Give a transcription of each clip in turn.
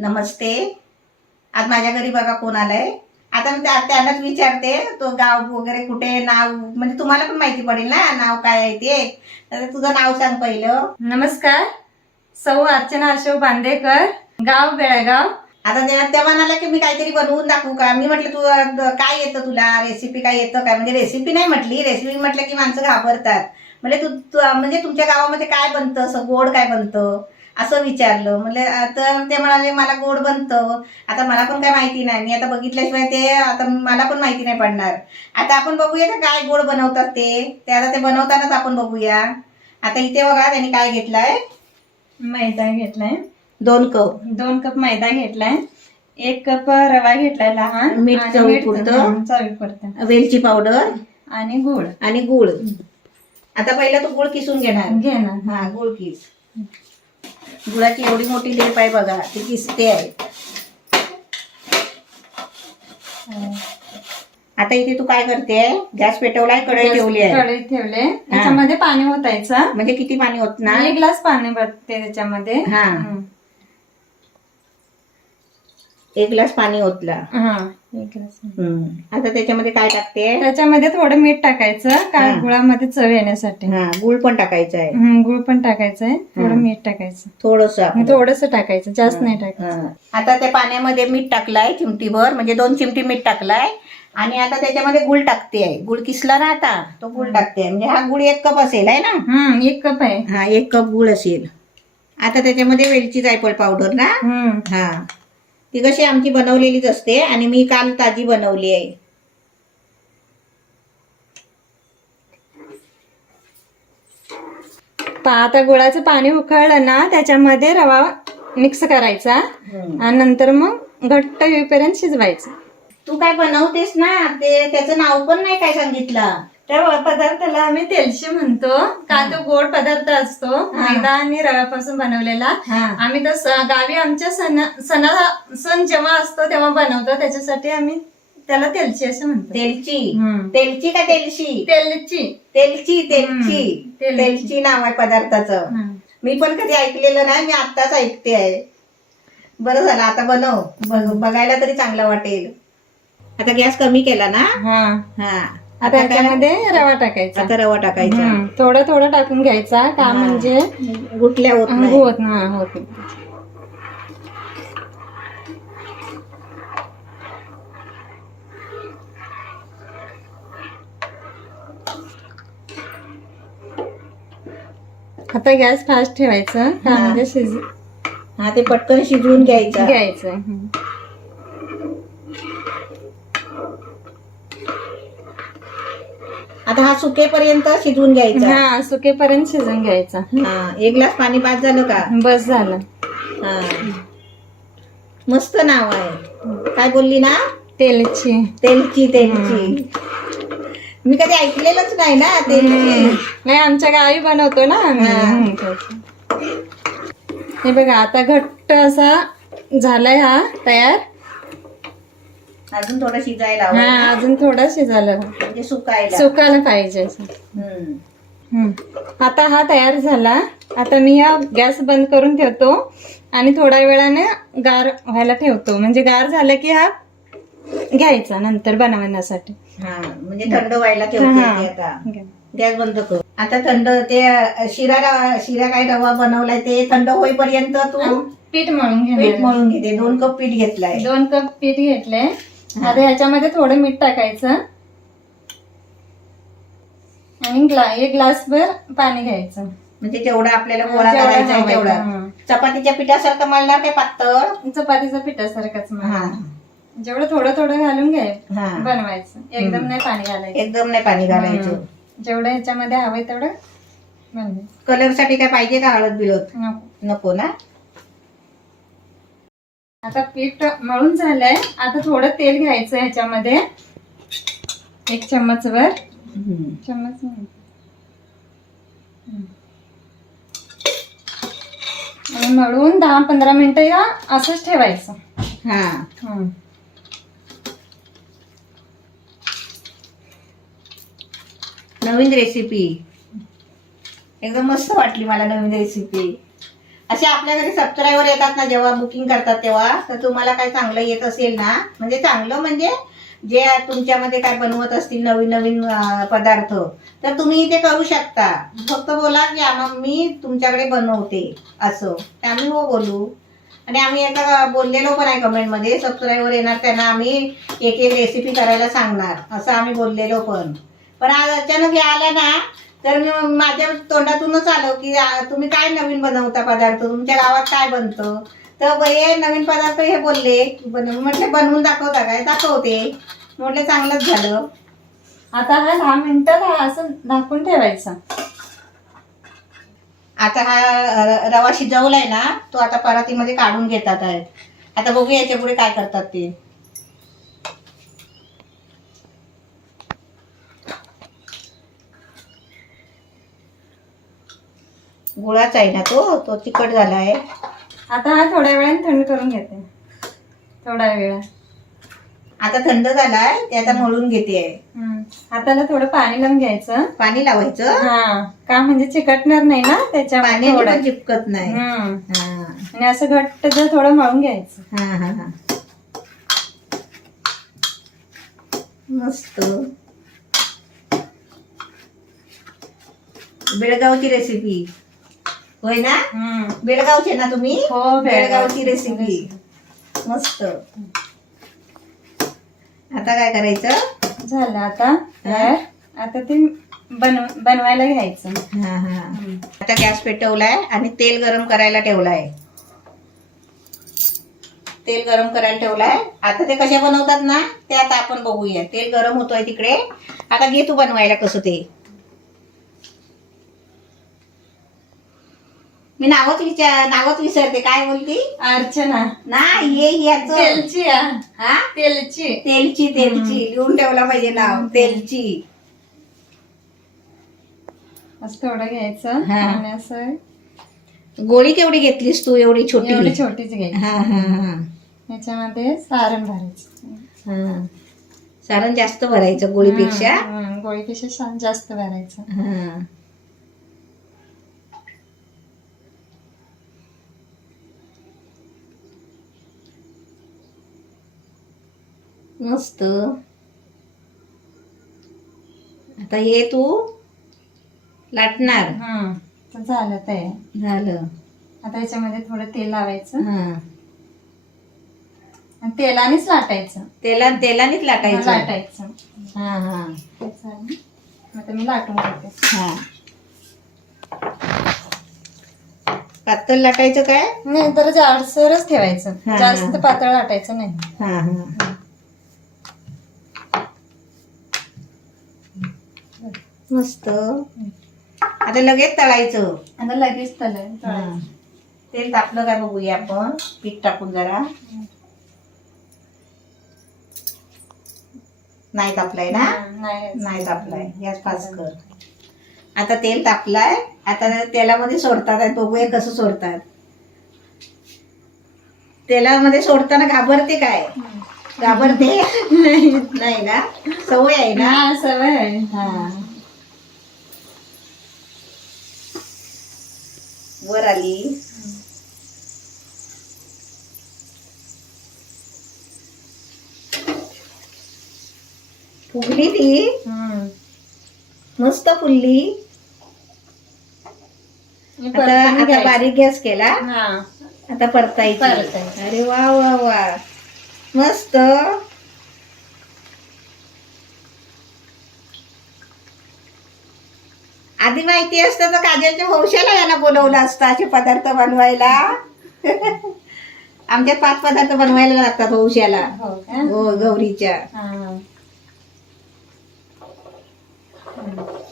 नमस्ते. आज माझ्या घरी बघा कोण आलाय. आता मी त्यांनाच विचारते तो गाव वगैरे कुठे, नाव म्हणजे तुम्हाला पण माहिती पडेल ना नाव काय आहे ते. तर तुझं नाव सांग पहिलं. नमस्कार, सौ अर्चना अशोक बांदेकर, गाव बेळगाव. आता त्या म्हणाला की मी काहीतरी बनवून दाखवू का. मी म्हटलं तू काय येतं तुला, रेसिपी काय येतं काय. म्हणजे रेसिपी नाही म्हटली, रेसिपी म्हटलं की माणसं घाबरतात. म्हणजे म्हणजे तुमच्या गावामध्ये काय बनतं, असं गोड काय बनतं असं विचारलं. म्हणजे तर ते म्हणाले मला गोड बनतं. आता मला पण काय माहिती नाही, मी आता बघितल्याशिवाय ते आता मला पण माहिती नाही पडणार. आता आपण बघूया ना काय गोड बनवतात ते आता ते बनवतानाच आपण बघूया. आता इथे बघा त्यांनी काय घेतलाय. मैदा घेतलाय 2 कप. 2 कप मैदा घेतलाय. 1 कप रवा घेतलाय लहान. मीठ आणि चवीपुरतं. चवीपुरतं. वेलची पावडर आणि गूळ. आणि गूळ. आता पहिला तू गूळ किसून घेणार. हा गूळ किस. गुळाची एवढी मोठी लेप आहे बघा, ती किसते आहे. आता इथे तू काय करते, गॅस पेटवलाय, कढई ठेवली आहे. कढई ठेवले, त्याच्यामध्ये पाणी ओतायचं. म्हणजे किती पाणी होत ना. 1 ग्लास पाणी भरते त्याच्यामध्ये. हा. 1 ग्लास पाणी ओतला. 1 ग्लास. आता त्याच्यामध्ये काय टाकते. त्याच्यामध्ये थोडं मीठ टाकायचं, काय गुळामध्ये चव येण्यासाठी. हा, गूळ पण टाकायचं आहे. गुळ पण टाकायचंय, थोडं मीठ टाकायचं. थोडस टाकायचं, जास्त नाही टाकायचं. आता त्या पाण्यामध्ये मीठ टाकलाय चिमटीभर, म्हणजे 2 चिमटी मीठ टाकलाय. आणि आता त्याच्यामध्ये गुळ टाकते आहे. गुळ किसला ना आता तो गुळ टाकते. म्हणजे हा गुळ 1 कप असेल आहे ना. 1 कप आहे. हा, 1 कप गुळ असेल. आता त्याच्यामध्ये वेलची जायफळ पावडर ना. हा, ती कशी आमची बनवलेलीच असते आणि मी काल ताजी बनवली आहे. आता गुळाचं पाणी उकळलं ना, त्याच्यामध्ये रवा मिक्स करायचा आणि नंतर मग घट्ट होईपर्यंत शिजवायचं. तू काय बनवतेस ना ते, त्याचं नाव पण नाही काय सांगितलं. त्या पदार्थाला आम्ही तेलशी म्हणतो. का तो गोड पदार्थ असतो, मैदा आणि रव्यापासून बनवलेला. आम्ही तो गावी आमच्या सण जेव्हा असतो तेव्हा बनवतो, त्याच्यासाठी आम्ही त्याला तेलची असं म्हणतो. तेलची का तेलशी. तेलची नाव आहे पदार्थाचं. मी पण कधी ऐकलेलं नाही, मी आत्ताच ऐकते आहे. बरं झालं, आता बनव, बघायला तरी चांगलं वाटेल. आता गॅस कमी केला ना. हा, आता त्याच्यामध्ये रवा टाकायचा. आता रवा टाकायचा. थोडं थोडं टाकून घ्यायचा, का म्हणजे गुठल्या होत नाही. आता गॅस फास्ट ठेवायचं, का म्हणजे हा, ते पटकन शिजवून घ्यायचं. आता हा सुकेपर्यंत शिजवून घ्यायचा. सुकेपर्यंत शिजून घ्यायचा. 1 ग्लास पाणी बाद झालं का. बस झालं. मस्त नाव आहे. काय बोलली ना. तेलची. मी कधी ऐकलेलंच नाही ना तेलची. नाही, आमच्या गावी बनवतो ना आम्ही. हे बघा, आता घट्ट असा झालाय हा तयार. अजून थोडं शिजायला. अजून थोडा शिजायला, म्हणजे सुकायला पाहिजे. आता हा तयार झाला. आता मी हा गॅस बंद करून ठेवतो आणि थोड्या वेळाने गार व्हायला ठेवतो. म्हणजे गार झालं की हा घ्यायचा नंतर बनवण्यासाठी. म्हणजे थंड व्हायला ठेवते. आता गॅस बंद कर. आता थंड ते शिरा काय रवा बनवलाय ते थंड होईपर्यंत तू पीठ मळून घेते. 2 कप पीठ घेतलाय. 2 कप पीठ घेतलंय. आता ह्याच्यामध्ये थोडं मीठ टाकायचं आणि 1 ग्लास भर पाणी घ्यायचं. म्हणजे जेवढा आपल्याला गोळा करायचा आहे तेवढा. चपातीच्या पिठासारखं मळणार काय पातळ. चपातीच्या पिठासारखंच. जेवढं थोडं थोडं घालून बनवायचं. एकदम नाही पाणी घालायचं. जेवढं ह्याच्यामध्ये हवंय तेवढं. कलर साठी काय पाहिजे का हळद बिळद. नको ना. आता पीठ मळून झालंय. आता थोडं तेल घ्यायचं ह्याच्यामध्ये, 1 चम्मचभर. मळून 10-15 मिनिटं असंच ठेवायचं. नवीन रेसिपी एकदम मस्त वाटली मला. नवीन रेसिपी असे आपल्या घरी सबस्क्रायबर येतात ना जेव्हा बुकिंग करतात तेव्हा, तर तुम्हाला काय चांगलं येत असेल ना, म्हणजे चांगलं म्हणजे जे तुमच्यामध्ये काय बनवत असतील नवीन नवीन पदार्थ, तर तुम्ही ते करू शकता. फक्त बोला की मी तुमच्याकडे बनवते असं, ते आम्ही हो बोलू. आणि आम्ही एका बोललेलो पण आहे कमेंटमध्ये, सबस्क्रायबर येणार त्यांना आम्ही एक एक रेसिपी करायला सांगणार असं आम्ही बोललेलो. पण आज अचानक हे आलं ना, तर माझ्या तोंडातूनच आलं की तुम्ही काय नवीन बनवता पदार्थ, तुमच्या गावात काय बनतं. तर हे नवीन पदार्थ हे बोलले, म्हटलं बनवून दाखवता काय, दाखवते म्हटलं. चांगलंच झालं. आता हा 10 मिनिटं असं झाकून ठेवायचा. आता हा रवा शिजवलाय ना, तो आता परातीमध्ये काढून घेतात आहेत. आता बघू याच्या पुढे काय करतात ते. गुळाचा आहे ना तो तिखट झाला आहे. आता हा थोड्या वेळाने थंड करून घेते. थोडा वेळ आता थंड झालाय, ते आता मळून घेते. हाताला थोडं पाणी लावून घ्यायचं. पाणी लावायचं? हा, का म्हणजे चिकटणार नाही ना त्याच्यामध्ये, पाणी चिपकत नाही. आणि असं घट्ट जर थोडं मळून घ्यायचं. मस्त. बेळगावची रेसिपी होय ना? बेळगावचे ना तुम्ही? हो, बेळगावची रेसिपी मस्त. आता काय करायचं? झालं आता ते बनवायला घ्यायचं. आता गॅस पेटवलाय आणि तेल गरम करायला ठेवलाय. तेल गरम करायला ठेवलाय. आता ते कशा बनवतात ना ते आता आपण बघूया. तेल गरम होतोय तिकडे. आता घे तू बनवायला कसं ते. मी नावच विसरते. काय बोलती? अर्चना. नाही याचं तेलची. हा तेलची लिहून ठेवला पाहिजे नाव. तेलची. असं थोडं घ्यायचं आणि असं. गोळी केवढी घेतलीस तू? एवढी छोटीच घ्यायची. याच्यामध्ये सारण भरायचं. सारण जास्त भरायचं गोळीपेक्षा. गोळीपेक्षा जास्त भरायचं. मस्त. आता हे तू लाटणार. झालं ते. झालं. आता याच्यामध्ये थोडं तेल लावायचं. आणि तेलानेच लाटायचं. तेलानेच लाटायचं. आता मी लाटून घेते. पातळ लाटायचं काय? नाही तर जाडसरच ठेवायचं. जास्त पातळ लाटायचं नाही. मस्त. आता लगेच तळायचं. आता लगेच तळायचं. तेल तापलं काय बघूया आपण. पीठ टाकून जरा. नाही तापलाय ना? नाही तापलाय. गॅस फास्ट कर. आता तेल तापलाय. आता तेलामध्ये सोडतात. बघूया कसं सोडतात. तेलामध्ये सोडताना घाबरते काय? घाबरते? नाही ना? सवय आहे ना? सवय आहे. वर आली. फुगली ती. मस्त फुलली. आता बारीक गॅस केला. आता परतायची. अरे वा वा वा मस्त. आधी माहिती असतं तर काजलच्या हौशाला यांना बोलवलं असतं असे पदार्थ बनवायला. आमच्यात 5 पदार्थ बनवायला लागतात हौशाला. हो गौरीच्या.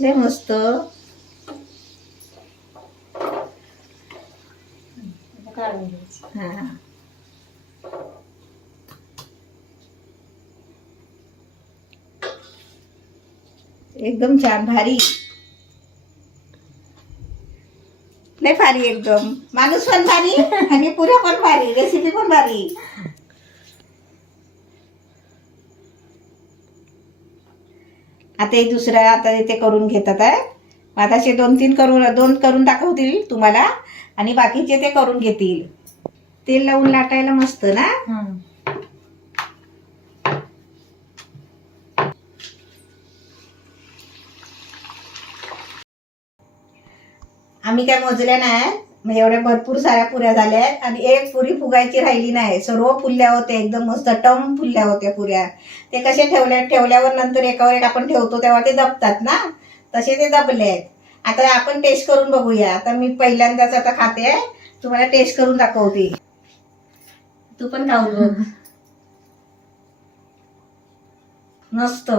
लय मस्त. एकदम छान भारी. लय भारी एकदम. माणूस पण भारी आणि पुऱ्या पण भारी. रेसिपी पण भारी. आता हे दुसरं आता ते करून घेतात आहे. आता असे 2 करून दाखवतील तुम्हाला. आणि बाकीचे ते करून घेतील. तेल लावून लाटायला मस्त ना. हं. आम्ही काय मोजल्या नाही, म्हणजे एवढ्या भरपूर साऱ्या पुऱ्या झाल्या आहेत आणि एक पुरी फुगायची राहिली नाही. सर्व फुलल्या होत्या, एकदम मस्त टम फुलल्या होत्या पुऱ्या. ते कसे ठेवल्यावर नंतर एकावर एक आपण ठेवतो तेव्हा ते दबतात ना, तसे ते दबले आहेत. आता आपण टेस्ट करून बघूया. आता मी पहिल्यांदाच आता खाते, तुम्हाला टेस्ट करून दाखवते. तू पण खाऊन बघ. मस्त,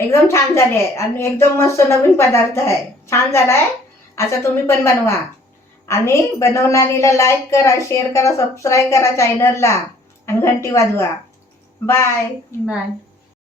एकदम छान झाले आहे आणि एकदम मस्त नवीन पदार्थ आहे. छान झालाय. असं तुम्ही पण बनवा आणि बनवणारीला लाईक करा, शेअर करा, सबस्क्राईब करा चॅनलला आणि घंटी वाजवा. बाय. बाय.